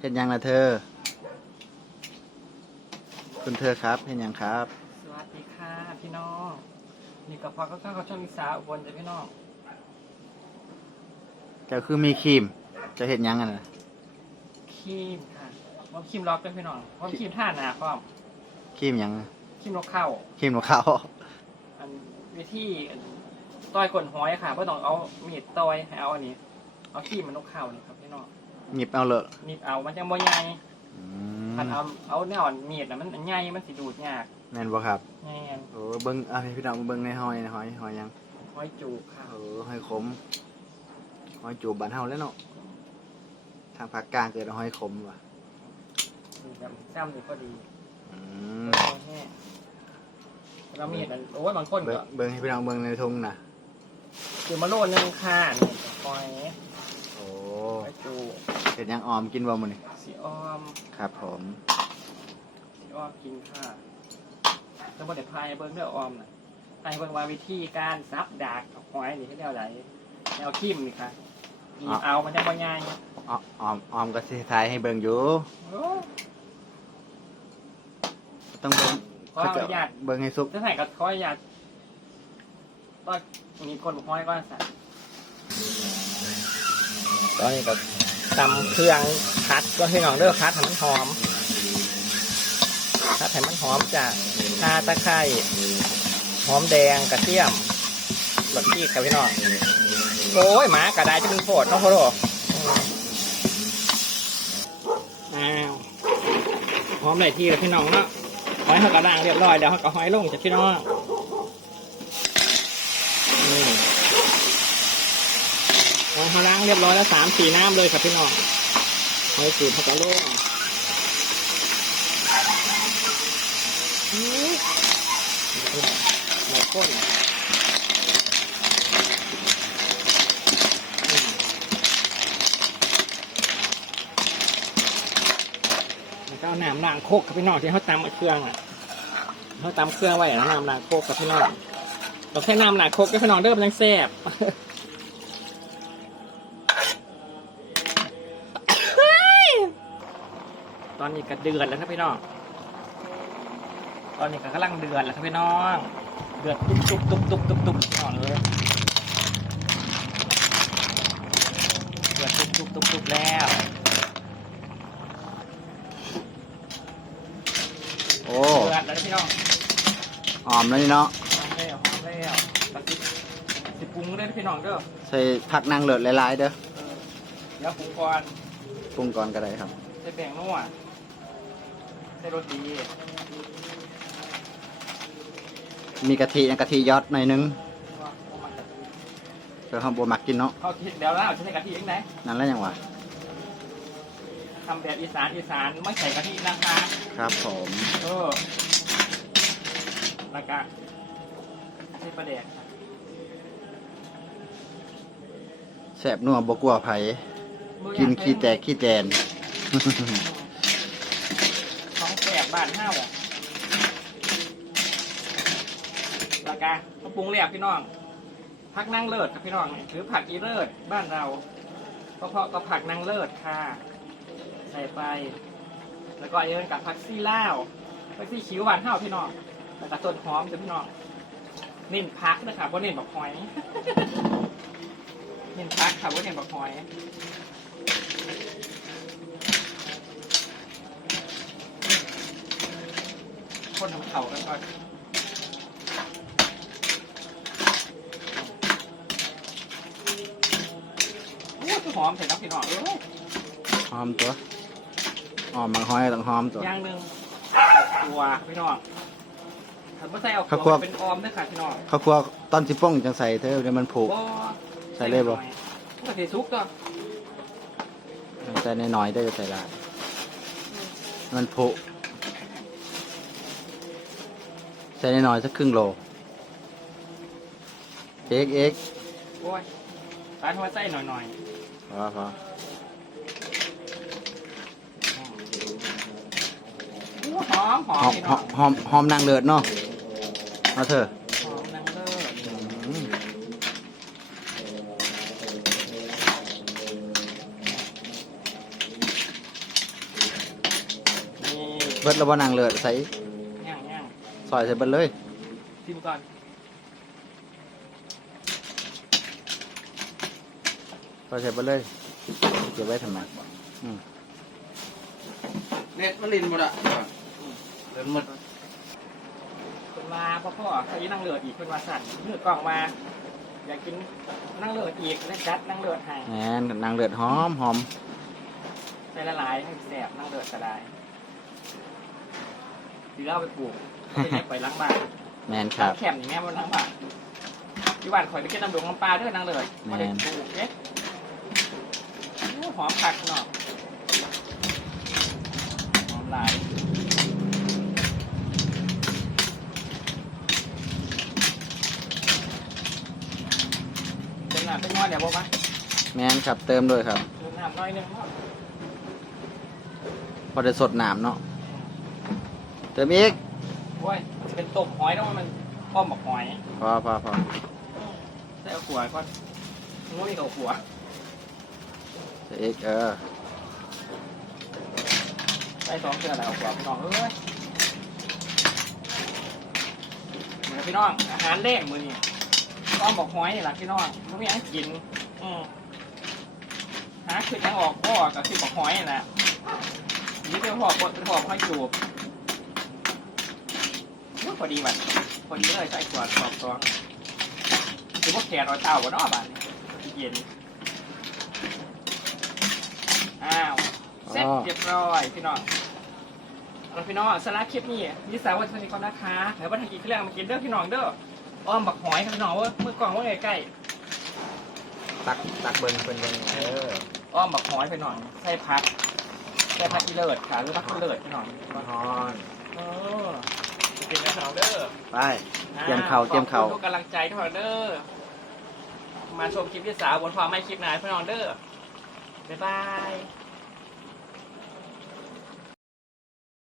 เห็นยังล่ะเธอ คุณเธอครับเห็นยังครับ สวัสดีค่ะพี่น้องนี่กับพอก็เข้ากับช่องอีสาอุบลจ้ะพี่น้องเจะคือมีครีม จะเห็นยังกันนะครีมค่ะว่าครีมล็อกเป็นพี่น้องว่าครีมท่าหนาพร้อมครีมหยังครีมนกเข้าครีมหัวเขาอันวิธีต้อยกลนหอยค่ะเพื่อต้องเอามีดต้อยให้เอาอันนี้ เอาครีมมันนกเข้านี่ครับพี่น้อง หยิบเอาเลยมีดเอามันจะบ่ใหญ่อืถ้าเอามเอาแนวอันมีดนะมันใหญ่มันสิดูดยากแม่นบ่ครับแง่นโอ้เบิ้งเอาให้พี่น้องเบิ้งในหอยในหอยหอยยังหอยจูบค่ะเออหอยขมหอยจูบบ้านเฮาแล้วเนาะทางภาคกลางเกิดหอยขมว่ะดูจำจำนี่ก็ดีอืมแห้แล้วมีดอันโอ้ยบางคนเบิ้งก็เบิ้งให้พี่น้องเบิ้งในทุ่งน่ะคือมาโลดหนึงค่ะนี่หอยโอ้หอยจูบ เห็นยังออมกินบ่มื้อนี้สีออมครับผมสีออมกินค่ะแล้วบนเด็พายเบิ้งเรื่องออมน่ะพายเบิ้งว่าวิธีการซับดากหอยนี่ให้แนวไหนแนวคิมนี่ค่ะหยิบเอามันจะบ่ง่ายออออมออมก็สิทายให้เบิ่งอยู่โอ้ต้องเบิ่งขออนุญาตเบิ่งให้สุกจะใส่กับขออนุญาตตอนนี้คนหอยก็สั่ตอนนี้ก็ ตำเครื่องคัดก็ให้น้องเด้อคัดให้มันหอมคัดให้มันหอมจากชาตะไคร้หอมแดงกระเทียมหลดที่กับพี่น้องโอ้ยหมากระไดจะเป็นโผดเน้องโคโรอ้าวหอมได้ที่แล้วพี่น้องเนาะหอยเขากระด้างเรียบร้อยเดี๋ยวเขาก็หอยลงจากพี่น้องนี่หอย เขาล้างเรียบร้อยแล้วสามสี่น้ำเลยครับพี่น้องหอยจืดเขาก็ลงอื้อหอยข้นแล้วก็เอาน้ำล้างโคกกับพี่น้องที่เขาตำเครื่องอะเขาตำเครื่องไว้แล้วน้ำล้างโคกกับพี่น้องเราแค่น้ำล้างโคกกับพี่น้องเด้อมันยังแซ่บ ตอนนี้ก็เดือดแล้วครับพี่น้อง ตอนนี้ก็กำลังเดือดแล้วครับพี่น้อง เดือดตุ๊บตุ๊บตุ๊บตุ๊บตุ๊บตุ๊บพี่น้องเลยเดือดตุ๊บตุ๊บตุ๊บตุ๊บแล้วโอ้เดือดแล้วพี่น้องหอมแล้วนี่เนาะหอมแล้วหอมแล้วตัดสิสิปรุงเลยพี่น้องเด้อใส่ผักนางเลิศหลายๆเด้อเดี๋ยวปรุงก่อนปรุงก่อนก็ได้ครับ ใส่แป้งนัว ใส่รสดีมีกะทินะกะทิยอดหน่อยนึงเพื่อเขาบ่มักกินเนาะเขาคิดเดี๋ยวแล้วใช้กะทิเองไหนนั่นแล้วยังวะทำแบบอีสานอีสานไม่ใส่กะทินะคะครับผมเออแล้วก็ใส่ปลาแดกค่ะแซ่บนัวบ่กลัวไผกินขี้แตกขี้แตนของแส บ้านเฮาแล้วก็เขาปรุงเรียกพี่น้องผักนางเลิศครับพี่น้องหรือผักอีเลิศบ้านเราก็เพราะก็ผักนางเลิศค่ะ ใส่ไป แล้วก็เอินกับผักซี่ล่าวผักซี่ขิวหวานเฮาพี่น้องแล้วก็ต้นหอมจ้ะพี่น้องเน้นพักนะครับว่าเน้นบักหอยเน้นพักค่ะว่าเน้นบักหอย คนทำเขากันก่อนโอ้คือหอมเสร็จแล้วพี่น้องเอ้ยหอมตัวหอมบางหอยต้องหอมตัว อย่างหนึ่งตัวพี่น้องถ้าไม่ใส่เอาข้าวขคั่ววเป็นออมด้วยค่ะพี่น้องข้าวคั่วตอนสิป้องจังใส่เธอเดี๋ยวมันผุ บ่ใส่เลยบ่ก็ใส่ซุปก็ใส่น้อยๆได้จะใส่ละมันผุใส่น้อยๆสักครึ่งโลเอ็กเอ็กโอ้ยตายทำไมใส่หน่อยพอพอๆโอ้หอมหอหมอมพี่หน้อองมหอมหอมนางเลิศเนาะเอาเถอะหอมนังเลิศอืมบิดแล้วบ่นางเลือดใส่ย่างย่าง ซอยใส่เบิดเลยชิมก่อนซอยใส่เบิดเลยเก็บไว้ทำไมเน็ตมันลินหมดอะเดินหมดเป็นมาพ่อพ่อใครนั่งเลือดอีกเป็นมาสั่นเลือดกล่องมาอยากกินนั่งเลือดอีกแล้วจัดนั่งเลือดให้แหมนางเลือดหอมหอมใส่ละลายให้แสบนั่งเลือดก็ได้ดีแล้วเอาไปปลูก เอาไปเก็บไปล้างบ้านแมนครับ แคมอย่างเงี้ยมันล้างบ้านที่บ้านข่อยไปกินน้ำดงน้ำปลาด้วยนั่งเลือดมาเด็กปลูกเอ๊ะโอ้หอมผักเนาะหอมหลายเติมน้ำเป็นน้อยเดี๋ยวบอกมา แมนครับเติมด้วยครับ เติมน้ำน้อยหนึงเนาะพอได้สดน้ำเนาะเติมอีก โอ้ยมันจะเป็นต้มหอยแล้วมันป้อมบอกหอยพอพอพอใส่เอาขัวก่อนงูนี่เอาขัวใส่อีกเออใส่สองเกลือแล้วเอาขัวพี่น้องเอ้ยเหมือนพี่น้องอาหารเล่งมือนี่ป้อมบอกหอยนี่แหละพี่น้องไม่มีอันกินอืมหาคือยังออกก็กับคือบอกหอยนี่แหละนี่เป็นหอบบดเป็นหอบหอยจูบอุ๊ย พอดีวันพอดีเลยใส่ขวดสอบสองคือพวกแขนเอาเต่าบนนอกบ้านนี่เย็นอ้าวเสร็จเรียบร้อยพี่น้องเอาละพี่น้องสาระคลิปนี้ยิสาวันสนิทก่อนนะคะเดี๋ยววันทางกินเครื่องมากินเด้อพี่น้องเด้ออ้อมบักหอยครับพี่น้องเว่ามือกล่องว่าใกล้ๆตักตักเบิ้งเบิ้งเบิ้งเอออ้อมบักหอยไปหน่อยใส่ผักใส่ผักอีเลิศค่ะหรือผักอีเลิศไปหน่อยฮอนเออกินกันเอาเด้อ ไปเตรียมเข่าเตรียมเข่าขอบคุณทุกกำลังใจทุกคนเด้อมาชมคลิปที่สาวบนความไม่คลิปนายพี่น้องเด้อบ๊ายบาย